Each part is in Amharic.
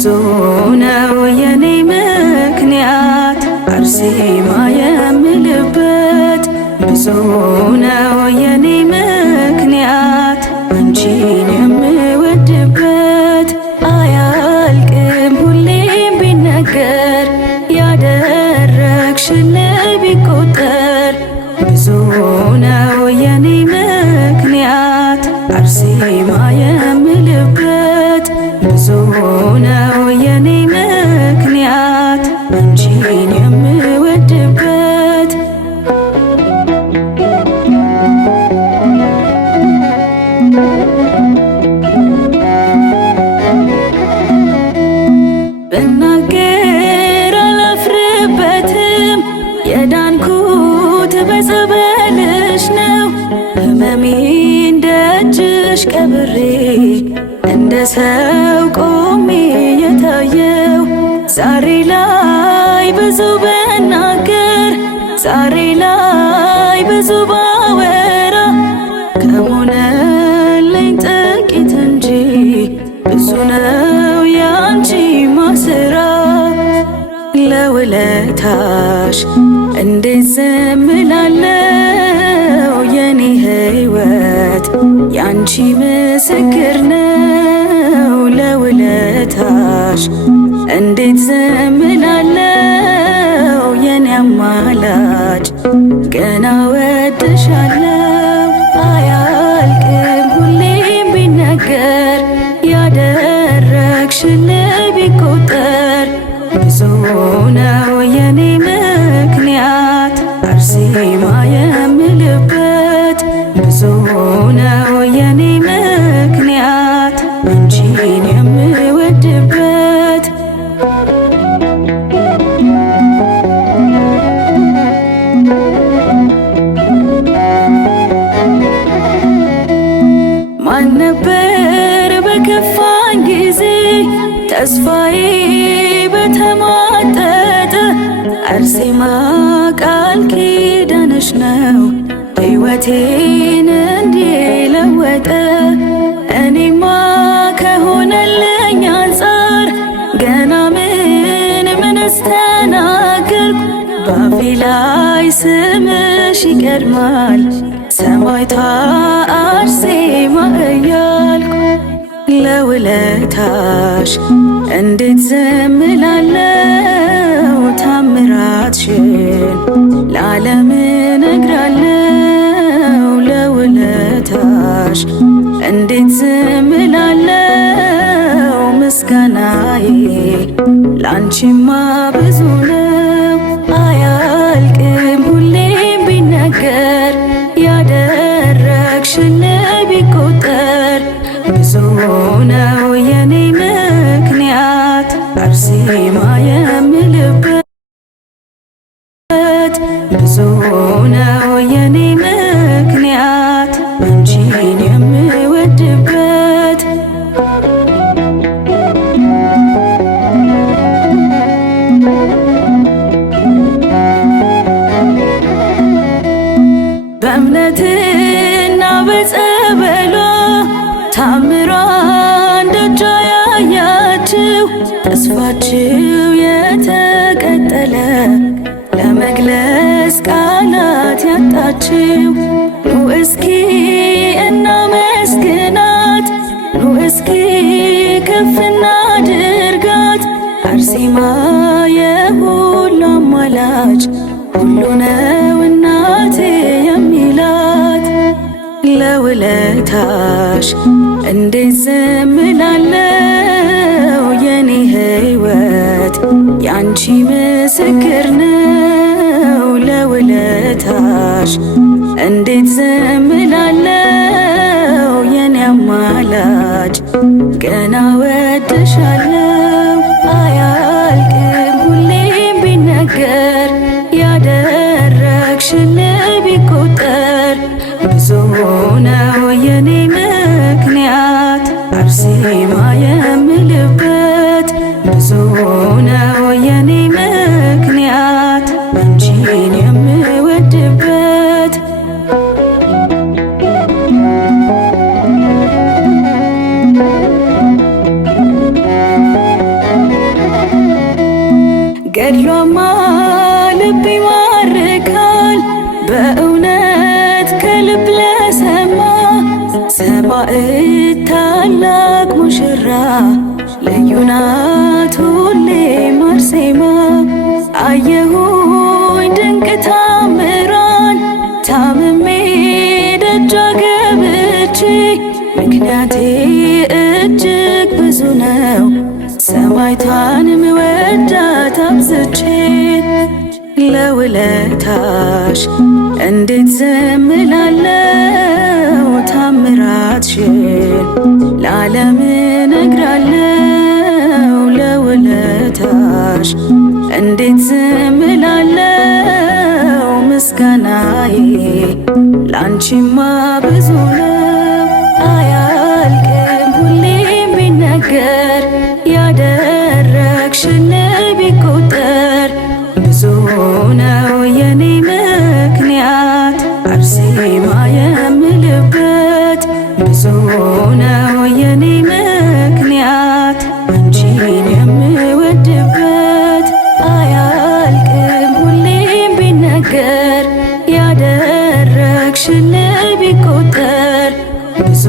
ብዙ ነው የኔ ምክንያት አርሴማ የምልበት ብዙ ነው የኔ ምክንያት አንቺን የምወድበት አያልቅም ሁሌም ቢነገር ያደረግሽልኝ ቢቆጠር ብዙ ነው የኔ ምክንያት አርሴማ የምልበት ብዙ ነው የኔ ምክንያት አንቺን የምወድበት ብናገር አላፍርበትም የዳንኩት በጸበልሽ ነው ሕመሜን ደጅሽ ቀብሬ እንደ ሰው ቆሜ የታየው ዛሬ ላይ ብዙ ብናገር ዛሬ ላይ ብዙ ባወራ ከሆነልኝ ጥቂት እንጂ ብዙ ነው ያንቺ ማስራ ለውለታሽ እንዴት ዝም እላለሁ የኔ ሕይወት ያንቺ ምስክር ነው ለውለታሽ እንዴት ዝም እላለሁ የኔ አማላጅ ገና ወድሻለሁ አያልቅም ሁሌም ቢነገር ያደረግሽልኝ ቢቆጠር ብዙ ነው የኔ ምክንያት አርሴማ የምልበት ብዙ ነው የኔ ምክንያት አንቺን የምወድበት ማን ነበር በከፋኝ ጊዜ ተስፋዬ በተሟጠጠ አርሴማ ቃል ኪዳንሽ ነው ሕይወቴን እንዲለወጠ እኔማ ከሆነልኝ አንጻር ገና ምንስ ተናገርኩ ባፌ ላይ ስምሽ ይቀድማል ሰማዕቷ አርሴማ እያልኩ ለውለታሽ እንዴት ዝም እላለሁ ታምራትሽን ለዓለም እነግራለሁ ለውለታሽ እንዴት ዝም እላለሁ ምስጋናዬ ላንቺማ ብዙ ነው አያልቅም ሁሌም ቢነገር ያደረግሽልኝ ቢቆጠር ብዙ ነው የኔ ምክንያት አርሴማ የምልበት ብዙ ነው የኔ ምክንያት አንቺን የምወድበት በእምነትና በጸበሏ ታምሯን ደጇ ያያችው ተስፋችው የተቀጠለ ለመግለጽ ቃላት ያጣችው ኑ እስኪ እናመስግናት ኑ እስኪ ከፍ እናድርጋት አርሴማ የሁሉ አማላጅ ሁሉ ነው እናቴ የሚላት ለውለታሽ እንዴት ዝም እላለሁ የኔ ሕይወት ያንቺ ምስክር ነው ለውለታሽ እንዴት ዝም እላለሁ የኔ አማላጅ ገና ወድሻለሁ አያልቅም ሁሌም ቢነገር ያደረግሽልኝ ቢቆጠር ብዙ ነው የኔ ምክንያት አርሴማ የምልበት ብዙ ነው የኔ ምክንያት አንቺን የምወድበት ባዕድ ታላቅ ሙሽራ ልዩ ናት ሁሌም አርሴማ። አየሁኝ ድንቅ ታምሯን ታምሜ ደጇ ገብቼ ምክንያቴ እጅግ ብዙ ነው ሰማዕቷን ምወዳት አብዝቼ። ለውለታሽ እንዴት ዝም እላለሁ ታምራትሽን ለዓለም እነግራለሁ። ለውለታሽ እንዴት ዝም እላለሁ ምስጋናዬ ላንቺማ ብዙ ነው። አያልቅም ሁሌም ቢነገር ያደረግሽልኝ ቢቆጠር ብዙ ነው የኔ ምክንያት አርሴማ የምልበት። ብዙ ነው የኔ ምክንያት አንቺን የምወድበት። አያልቅም ሁሌም ቢነገር ያደረግሽልኝ ቢቆጠር ብዙ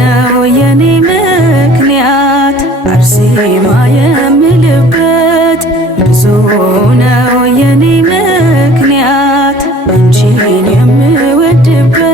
ነው የኔ ምክንያት አርሴማ የምልበት። ብዙ ነው የኔ ምክንያት አንቺን የምወድበት።